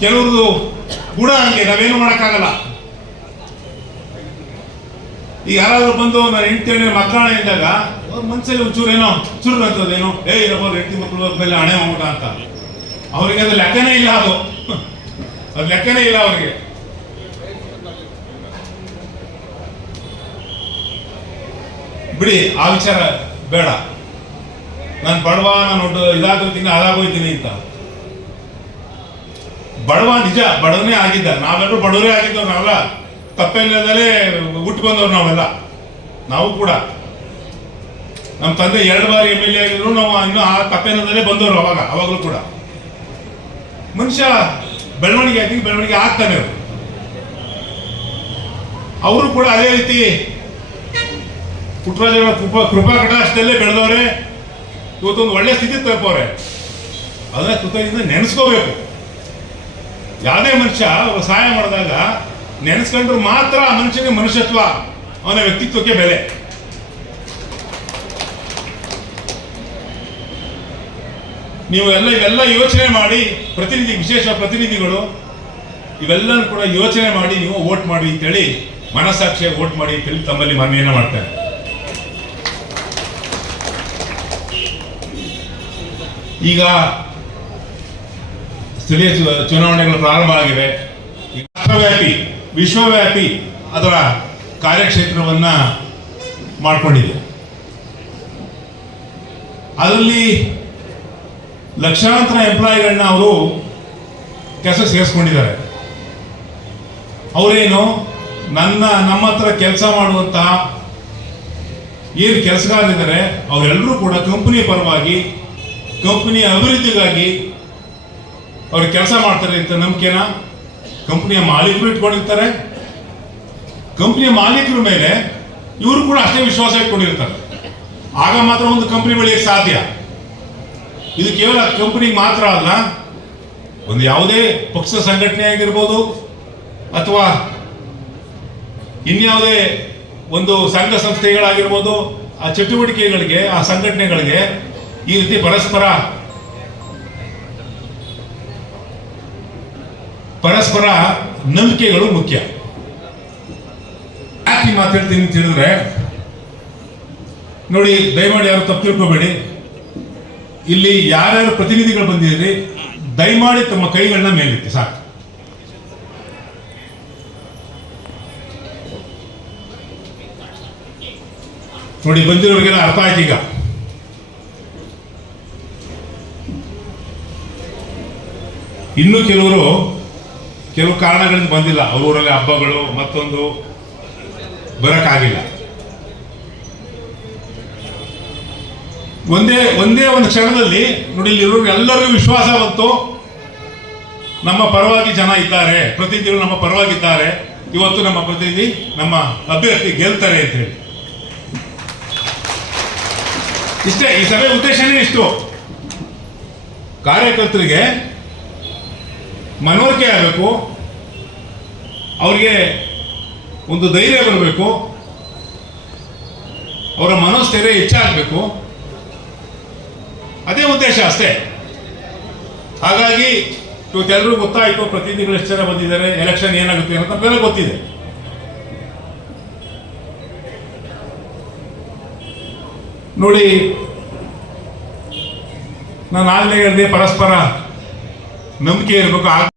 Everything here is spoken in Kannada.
ಕೆಲವ್ರದ್ದು ಗುಣ ಹಂಗೆ ನಾವೇನು ಮಾಡೋಕ್ಕಾಗಲ್ಲ. ಈಗ ಯಾರಾದ್ರೂ ಬಂದು ನಾನು ಹೆಂಡತಿ ಮಕ್ಕಳ ಇದ್ದಾಗ ಮನ್ಸಲ್ಲಿ ಏನೋ ಚೂರು ಅಂತದೇನೋ ಏ ನಮ್ಮ ಹೆಂಡತಿ ಮಕ್ಕಳು ಮೇಲೆ ಹಣೆ ಹೋಗ್ಬಿಟ ಅಂತ. ಅವರಿಗೆ ಅದು ಲೆಕ್ಕನೇ ಇಲ್ಲ ಅದು. ಅದು ಲೆಕ್ಕನೇ ಇಲ್ಲ ಅವರಿಗೆ. ಬಿಡಿ, ಆ ವಿಚಾರ ಬೇಡ. ನಾನು ಬಡವ, ನಾನು ಇದಾಗೋತೀನಿ ಅದಾಗೋಯ್ತೀನಿ ಅಂತ. ಬಡವ ನಿಜ, ಬಡವನೇ ಆಗಿದ್ದ. ನಾವೆಲ್ಲರೂ ಬಡವರೇ ಆಗಿದ್ದವ್ರು ನಾವೆಲ್ಲ. ತಪ್ಪೆಲ್ಲದಲ್ಲೇ ಹುಟ್ಟು ಬಂದವ್ರು ನಾವೆಲ್ಲ. ನಾವು ಕೂಡ. ನಮ್ಮ ತಂದೆ ಎರಡು ಬಾರಿ ಎಂ ಎಲ್ ಎ ಆಗಿದ್ರು, ನಾವು ಇನ್ನೂ ಆ ತಪ್ಪೇನದಲ್ಲೇ ಬಂದವರು ಅವಾಗ, ಅವಾಗಲೂ ಕೂಡ. ಮನುಷ್ಯ ಬೆಳವಣಿಗೆ ಆಗಿ ಬೆಳವಣಿಗೆ ಆಗ್ತಾನೆ ಅವರು. ಕೂಡ ಅದೇ ರೀತಿ ಪುಟ್ಟರಾಜರ ಕೃಪಾ ಕೃಪಾ ಕಟಾಕ್ಷದಲ್ಲೇ ಬೆಳೆದವ್ರೆ. ಇವತ್ತೊಂದು ಒಳ್ಳೆ ಸ್ಥಿತಿ ತಲುಪವ್ರೆ. ಅದನ್ನ ಕೃತಜ್ಞತೆ ನೆನೆಸ್ಕೋಬೇಕು. ಯಾವುದೇ ಮನುಷ್ಯ ಸಹಾಯ ಮಾಡಿದಾಗ ನೆನೆಸ್ಕೊಂಡ್ರು ಮಾತ್ರ ಆ ಮನುಷ್ಯನಿಗೆ ಮನುಷ್ಯತ್ವ ಅವನ ವ್ಯಕ್ತಿತ್ವಕ್ಕೆ ಬೆಲೆ. ನೀವು ಎಲ್ಲ ಇವೆಲ್ಲ ಯೋಚನೆ ಮಾಡಿ, ಪ್ರತಿನಿಧಿ ವಿಶೇಷ ಪ್ರತಿನಿಧಿಗಳು, ಇವೆಲ್ಲನೂ ಕೂಡ ಯೋಚನೆ ಮಾಡಿ ನೀವು ವೋಟ್ ಮಾಡಿ ಅಂತೇಳಿ ಮನಸಾಕ್ಷಿ ವೋಟ್ ಮಾಡಿ ಅಂತೇಳಿ ತಮ್ಮಲ್ಲಿ ಮನವಿಯನ್ನ ಮಾಡ್ತಾರೆ. ಈಗ ಸ್ಥಳೀಯ ಚುನಾವಣೆಗಳು ಪ್ರಾರಂಭ ಆಗಿವೆ. ರಾಷ್ಟ್ರವ್ಯಾಪಿ, ವಿಶ್ವವ್ಯಾಪಿ ಅದರ ಕಾರ್ಯಕ್ಷೇತ್ರವನ್ನ ಮಾಡಿಕೊಂಡಿದೆ. ಅದರಲ್ಲಿ ಲಕ್ಷಾಂತರ ಎಂಪ್ಲಾಯಿಗಳನ್ನ ಅವರು ಕೆಲಸ ಸೇರಿಸ್ಕೊಂಡಿದ್ದಾರೆ. ಅವರೇನು ನನ್ನ, ನಮ್ಮ ಹತ್ರ ಕೆಲಸ ಮಾಡುವಂತಹ ಏನು ಕೆಲಸಗಾರರಿದ್ದಾರೆ ಅವರೆಲ್ಲರೂ ಕೂಡ ಕಂಪನಿ ಪರವಾಗಿ, ಕಂಪನಿಯ ಅಭಿವೃದ್ಧಿಗಾಗಿ ಅವ್ರು ಕೆಲಸ ಮಾಡ್ತಾರೆ ಅಂತ ನಂಬಿಕೆನ? ಕಂಪ್ನಿಯ ಮಾಲೀಕರು ಇಟ್ಕೊಂಡಿರ್ತಾರೆ. ಕಂಪ್ನಿಯ ಮಾಲೀಕರ ಮೇಲೆ ಇವರು ಕೂಡ ಅಷ್ಟೇ ವಿಶ್ವಾಸ ಇಟ್ಕೊಂಡಿರ್ತಾರೆ. ಆಗ ಮಾತ್ರ ಒಂದು ಕಂಪ್ನಿ ಬೆಳೆಯಕ್ಕೆ ಸಾಧ್ಯ. ಇದು ಕೇವಲ ಕಂಪ್ನಿಗೆ ಮಾತ್ರ ಅಲ್ಲ, ಒಂದು ಯಾವುದೇ ಪಕ್ಷ ಸಂಘಟನೆ ಆಗಿರ್ಬೋದು ಅಥವಾ ಇನ್ಯಾವುದೇ ಒಂದು ಸಂಘ ಸಂಸ್ಥೆಗಳಾಗಿರ್ಬೋದು, ಆ ಚಟುವಟಿಕೆಗಳಿಗೆ, ಆ ಸಂಘಟನೆಗಳಿಗೆ ಈ ರೀತಿ ಪರಸ್ಪರ ಪರಸ್ಪರ ನಂಬಿಕೆಗಳು ಮುಖ್ಯ. ಯಾಕೆ ಮಾತಾಡ್ತೀನಿ ಮಾತು ಅಂತ ಹೇಳಿದ್ರೆ, ನೋಡಿ, ದಯಮಾಡಿ ಯಾರು ತಪ್ಪು ತಿಳ್ಕೊಬೇಡಿ. ಇಲ್ಲಿ ಯಾರ್ಯಾರು ಪ್ರತಿನಿಧಿಗಳು ಬಂದಿದ್ದೀರಿ, ದಯಮಾಡಿ ತಮ್ಮ ಕೈಗಳನ್ನ ಮೇಲಿತ್ತು ಸಾಕು. ನೋಡಿ, ಬಂದಿರೋರಿಗೆಲ್ಲ ಅರ್ಥ ಆಯ್ತು ಈಗ. ಇನ್ನು ಕೆಲವರು ಕೆಲವು ಕಾರಣಗಳಿಂದ ಬಂದಿಲ್ಲ. ಅವರೂರಲ್ಲಿ ಹಬ್ಬಗಳು, ಮತ್ತೊಂದು ಬರೋಕ್ಕಾಗಿಲ್ಲ. ಒಂದೇ ಒಂದೇ ಒಂದು ಕ್ಷಣದಲ್ಲಿ ನೋಡಿ ಇಲ್ಲಿ ಎಲ್ಲರಿಗೂ ವಿಶ್ವಾಸ ಬಂತು. ನಮ್ಮ ಪರವಾಗಿ ಜನ ಇದ್ದಾರೆ. ಪ್ರತಿನಿಧಿಗಳು ನಮ್ಮ ಪರವಾಗಿದ್ದಾರೆ ಇವತ್ತು ನಮ್ಮ ಪ್ರತಿನಿಧಿ, ನಮ್ಮ ಅಭ್ಯರ್ಥಿ ಗೆಲ್ತಾರೆ ಅಂತ ಹೇಳಿ. ಇಷ್ಟೇ, ಈ ಸಭೆ ಉದ್ದೇಶನೇ ಇಷ್ಟು. ಕಾರ್ಯಕರ್ತರಿಗೆ ಮನವರಿಕೆ ಆಗಬೇಕು. ಅವರಿಗೆ ಒಂದು ಧೈರ್ಯ ಬರಬೇಕು. ಅವರ ಮನೋಸ್ಥೈರ್ಯ ಹೆಚ್ಚಾಗಬೇಕು. ಅದೇ ಉದ್ದೇಶ ಅಷ್ಟೇ. ಹಾಗಾಗಿ ಇವತ್ತೆಲ್ಲರೂ ಗೊತ್ತಾಯಿತು ಪ್ರತಿನಿಧಿಗಳು ಎಷ್ಟು ಜನ ಬಂದಿದ್ದಾರೆ ಎಲೆಕ್ಷನ್ ಏನಾಗುತ್ತೆ ಅಂತ ಬೆಲೆ ಗೊತ್ತಿದೆ. ನೋಡಿ ನಾನು ಆಗಲೇ ಹೇಳಿದೆ ಪರಸ್ಪರ ನಂಬಿಕೆ ಇರಬೇಕು. ಆಗ